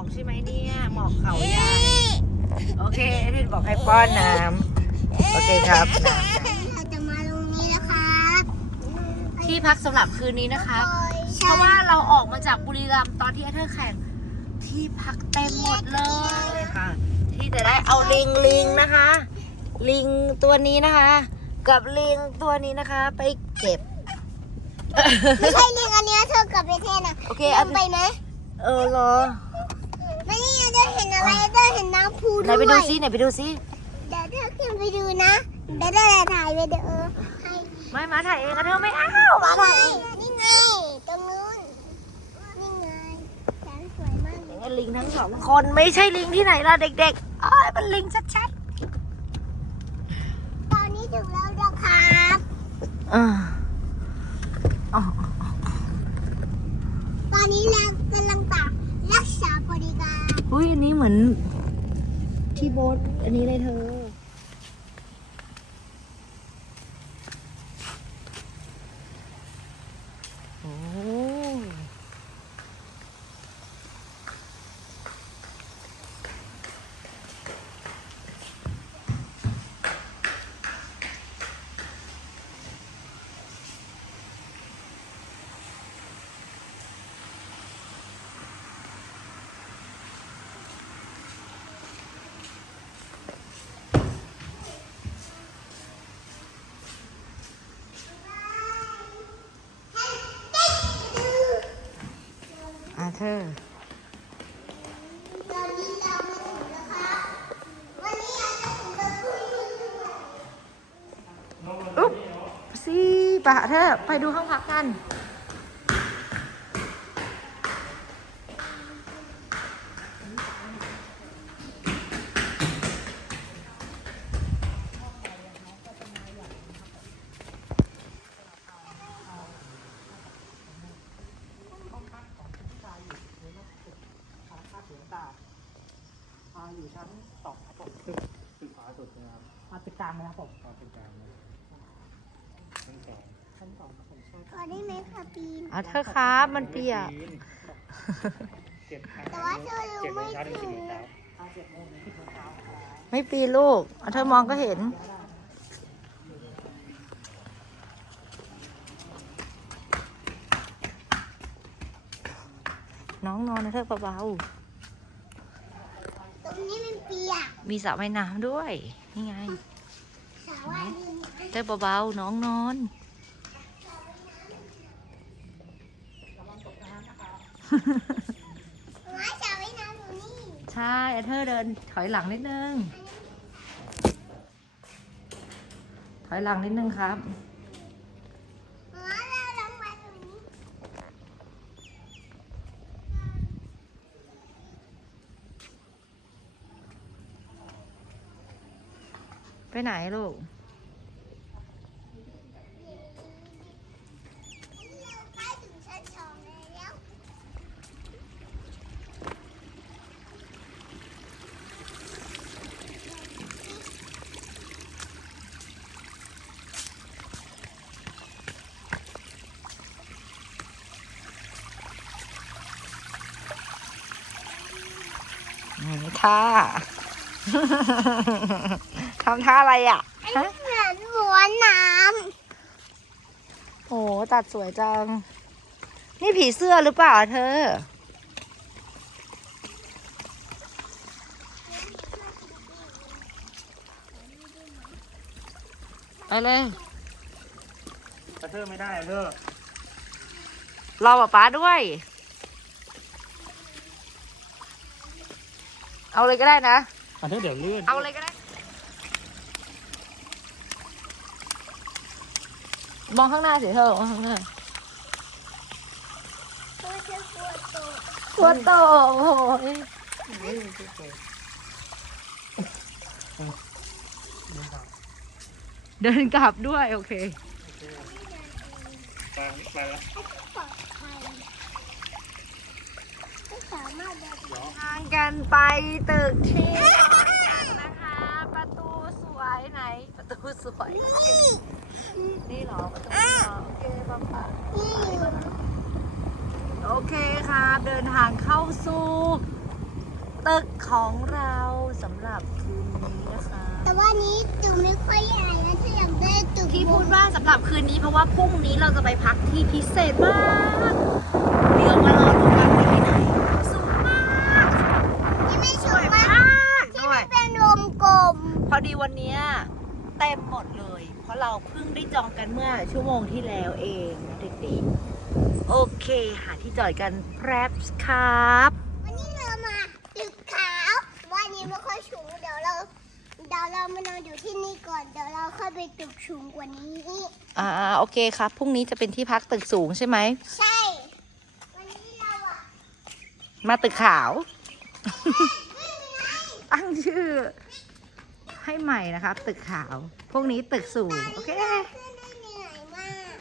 อกใช่ไหมเนี่ยหมอกเขาใหญ่โอเคไอเทนบอกให้ป้อนน้ำโอเคครับน้เราจะมาลงนี้นะครับำที่พักสำหรับคืนนี้นะครับเพราะว่าเราออกมาจากบุรีรัมย์ตอนที่ไอเธอแข่งที่พักเต็มหมดเลยค่ะ ที่จะได้เอาลิงลิงนะคะ ลิงตัวนี้นะคะ กับลิงตัวนี้นะคะ ไปเก็บ ไม่ใช่ลิงอันเนี้ยเธอกับไปเทนอะโอเคลอันงไปไหม เออเหรอไม่นี่ เธอเห็นอะไรเธอเห็นน้ำพุไหนด้วยไปดูซิไหนไปดูซิเดี๋ยวเธอขึ้นไปดูนะเดี๋ยวเธอถ่ายไปเดี๋ยวเออให้ไม่มาถ่ายเองอะเธอไม่เอามาถ่ายเองนี่ไงตรงนู้นนี่ไงแสนสวยมากเลยลิงทั้งสองคนไม่ใช่ลิงที่ไหนล่ะเด็กๆอ้ายเป็นลิงชัดตอนนี้ถึงแล้วนะครับๆอ่าอ๋อ ตอนนี้เรากำลังตักรักษาบริการ อุ้ยอันนี้เหมือน ที่โบสอั นนี้เลยเธอ โอ้อา เธอตอนนี้เรามาถึงแล้วครับ วันนี้เราจะถึงแล้วคุยอุ๊บสิปะเธอไปดูห้องพักกัน อยู่ชั้นสองครับผมตึกตึกขวาสุดนะครับ มาติดตามนะครับผมตอนตึกกลางเลยชั้นสองชั้นสองครับผมใช่ขอได้ไหมคะปีนอาเธอครับ มันเปียกเจ็ดแต่ว่าเธอรู้เจ็ดโมไม่งเช้าถึงถึสิบงโมงเช้าไม่ปีนลูกอาเธอมองก็เห็น น้องนอนนะเธอเบาตรงนี้มันเปียก ๆมีสระว่ายน้ำด้วย นี่ไงสาวว่าย น้เธอเบาๆน้องนอนใช่เธอเดินถอยหลังนิดนึง ถอยหลังนิดนึงครับไปไหนลูก เราใกล้ถึงชั้นสองแล้ว นี่ท่า ทำท่าอะไรอะอันนี้เหมือนหัวน้โอ้ตัดสวยจัง นี่ผีเสื้อหรือเปล่าเธอ ไปเลยกระเทอไม่ได้เธอรอป๊าป๊าด้วย เอาเลยก็ได้นะ กระเทอเดี๋ยวลื่นเอาเลยก็ได้ มองข้างหน้าสิเธอมองข้างหน้าำตัวจะตัวโตตัวโตโอ้ยเดินกลับด้วย โอเค ไปไปแล้ว ปลอดภัยไม่สามารถเดินทางกันไปตึกที่กันนะคะ ประตูสวยไหน ประตูสวย นี่เหรอประตูนี่เหรอโอเคป้าป้านี่โอเคครับเดินทางเข้าสู่ตึกของเราสำหรับคืนนี้นะคะ แต่ว่านี้ตึกไม่ค่อยใหญ่นะถ้าอยากได้ตึกที่พูดว่าสำหรับคืนนี้เพราะว่าพรุ่งนี้เราจะไปพักที่พิเศษมาก เดี๋ยวมารอดูกันว่าที่ไหนสูงมาก ที่ไม่ ส สู ว ง ย มามาก ก ที่ ด้วย ไม่เป็นวงกลม พอดีวันเนี้ยเต็มหมดเลย เพราะเราเพิ่ง ได้จองกันเมื่อชั่วโมงที่แล้วเองนะเด็กๆโอเค หาที่จอดกันแพรบครับ วันนี้เรามาตึกขาววันนี้ไม่ค่อยสูงเดี๋ยวเราเดี๋ยวเรามานอนอยู่ที่นี่ก่อนเดี๋ยวเราค่อยไปตึกสูงกว่านี้อ่าโอเคครับพรุ่งนี้จะเป็นที่พักตึกสูงใช่ไหมใช่ วันนี้เราอะมาตึกขาว ตั้งชื่อ ให้ใหม่นะครับ ตึกขาว พวกนี้ตึกสูง โอเคขึ้นได้เหนื่อยมาก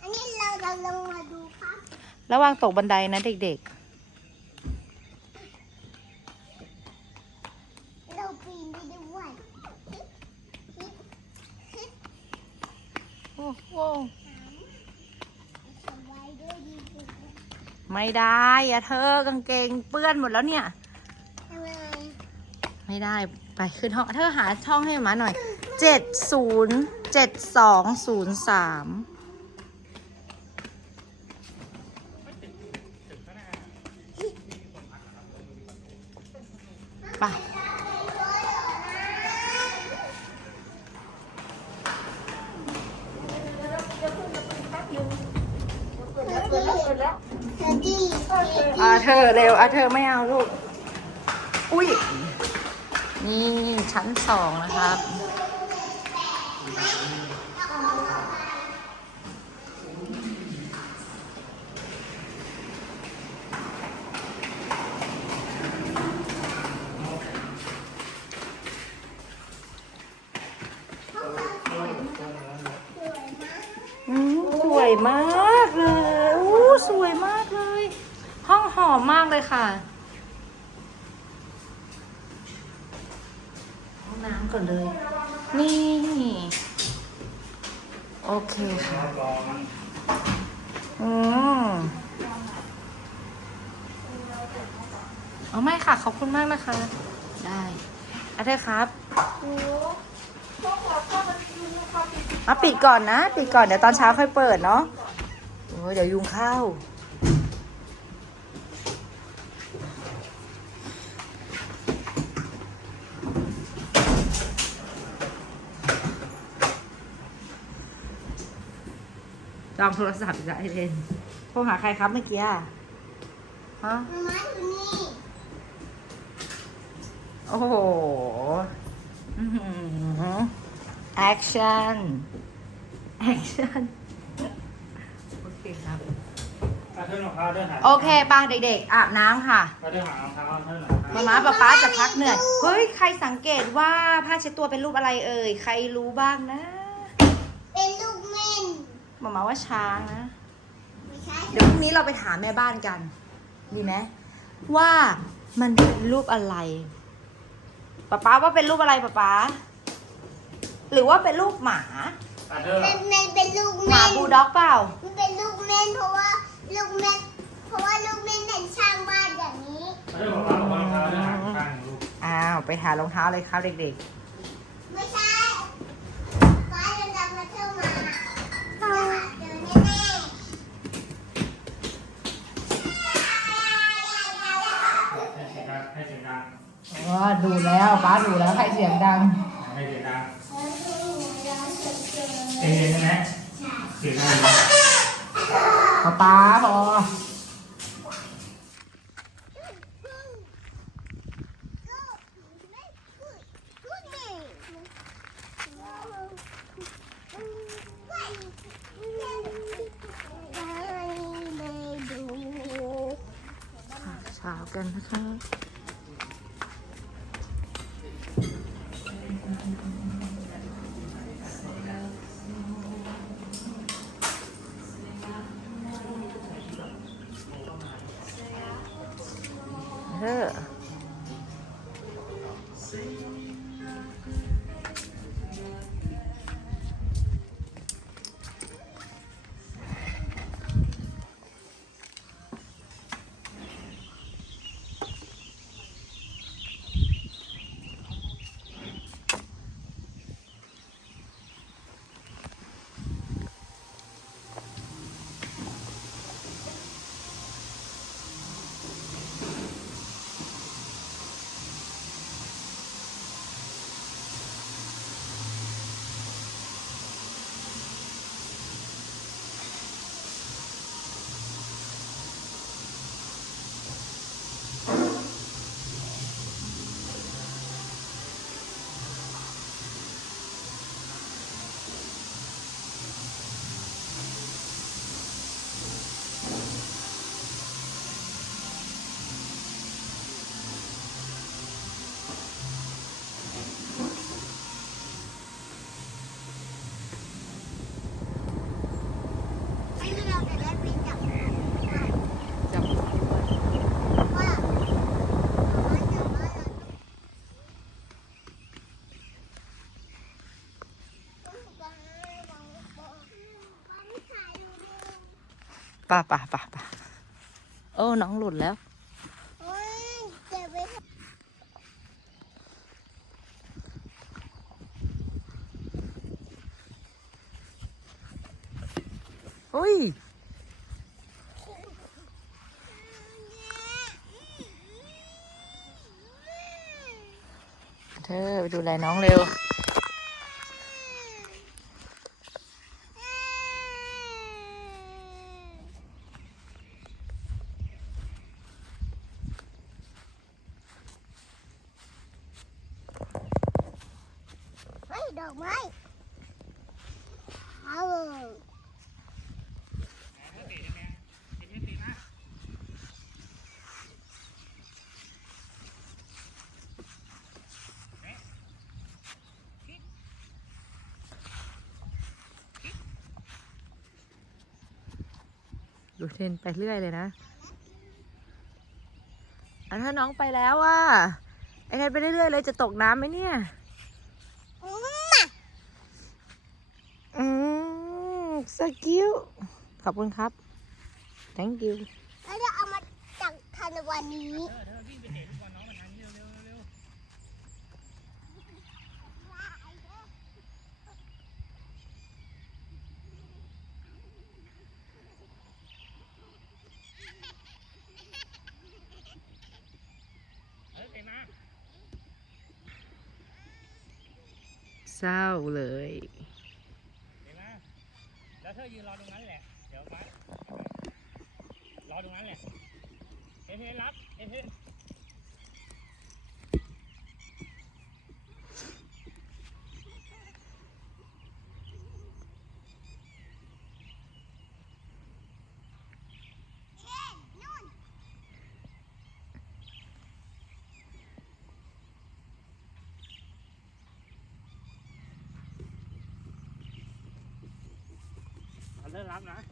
อันนี้เราเราลงมาดูครับระวังตกบันไดนะเด็กเราปีนไปด้วยๆโอ้โหสบายด้วยดีกว่าไม่ได้อะเธอกางเกงเปื้อนหมดแล้วเนี่ยทำไมไม่ได้ ไปขึ้นห้องเธอหาช่องให้หมาหน่อยเจ็ดศูนย์เจ็ดสองศูนย์สามไปอ่าเธอเร็วอะเธอไม่เอาลูก อุ้ย นี่ชั้นสองนะครับ อืมสวยมากเลยอู้สวยมากเลย ห้องหอมมากเลยค่ะ ห้อง น้ำก่อนเลย นี่ โอเคค่ะอืมเอาไม่ค่ะ ขอบคุณมากนะคะ ได้อาเธอร์ครับมาปิดก่อนนะ ปิดก่อน เดี๋ยวตอนเช้าค่อยเปิดเนาะโอ้เดี๋ยวยุงเข้า จองโทรศัพท์อีกแล้วไอเทนโทรหาใครครับเมื่อกี้อะฮะ มามาอยู่นี่โอ้โหแอคชั่น แอคชั่น โอเคครับ อะเดินรองเท้าเดินหาโอเคป่ะเด็กๆ อาบน้ำค่ะ เดินหารองเท้าเดินหารองเท้ามาม้าป๊าป๊าจะพักเหนื่อย เฮ้ย ใครสังเกตว่าผ้าเช็ดตัวเป็นรูปอะไรเอ่ย ใครรู้บ้างนะเป็นลูกเม่น มาม้าว่าช้างนะไม่ใช่เดี๋ยวพรุ่งนี้เราไปถามแม่บ้านกัน ดีไหมว่ามันเป็นรูปอะไรป๊าป๊าว่าเป็นรูปอะไรป๊าป๊าหรือว่าเป็นรูปหมาอะเดินมันมันเป็นลูกหมาเม่นบูลด็อกเปล่า มันเป็นลูกเม่นเพราะว่าลูกเม่นเพราะว่าลูกเม่นเป็นช่างบ้านอย่างนี้เดินรองเท้าระวังรองเท้าเดินหาข้างลูก อ้าว ไปหารองเท้าเลยครับเด็กไม่ใช่ฟ้าจะนำมาเที่ยวมาเจอแน่ๆ ให้เสียงดังให้เสียงดัง ๆว่าดูแล้ว ป้าดูแล้วใครเสียงดังให้เสียงดังเองใช่ไหมเสียงดังป๊าป๊าพอเช้ากันนะคะ sing. ป่ะป่ะป่ะป่ะโอ้น้องหลุดแล้วโอ้ยเจ็บไปอุ้ยเธอไปดูแลน้องเร็ว เฮ้ยดอกไม้เอา ดูเทนไปเรื่อยเลยนะอันถ้าน้องไปแล้วว่าไอ้เทรนไปเรื่อยๆเลยจะตกน้ำไหมเนี่ยอืมสกิลขอบคุณครับ thank you แล้วจะเอามาจากทันวันนี้ เออเธอวิ่งไปเตะลูกบอลน้องมันทันเร็วเร็วเร็ว เฮ้ยไปมา เศร้าเลยไหมแล้วเธอยืนรอตรงนั้นแหละ เดี๋ยวไปรอตรงนั้นแหละเอเทนรับเฮ้เทนเ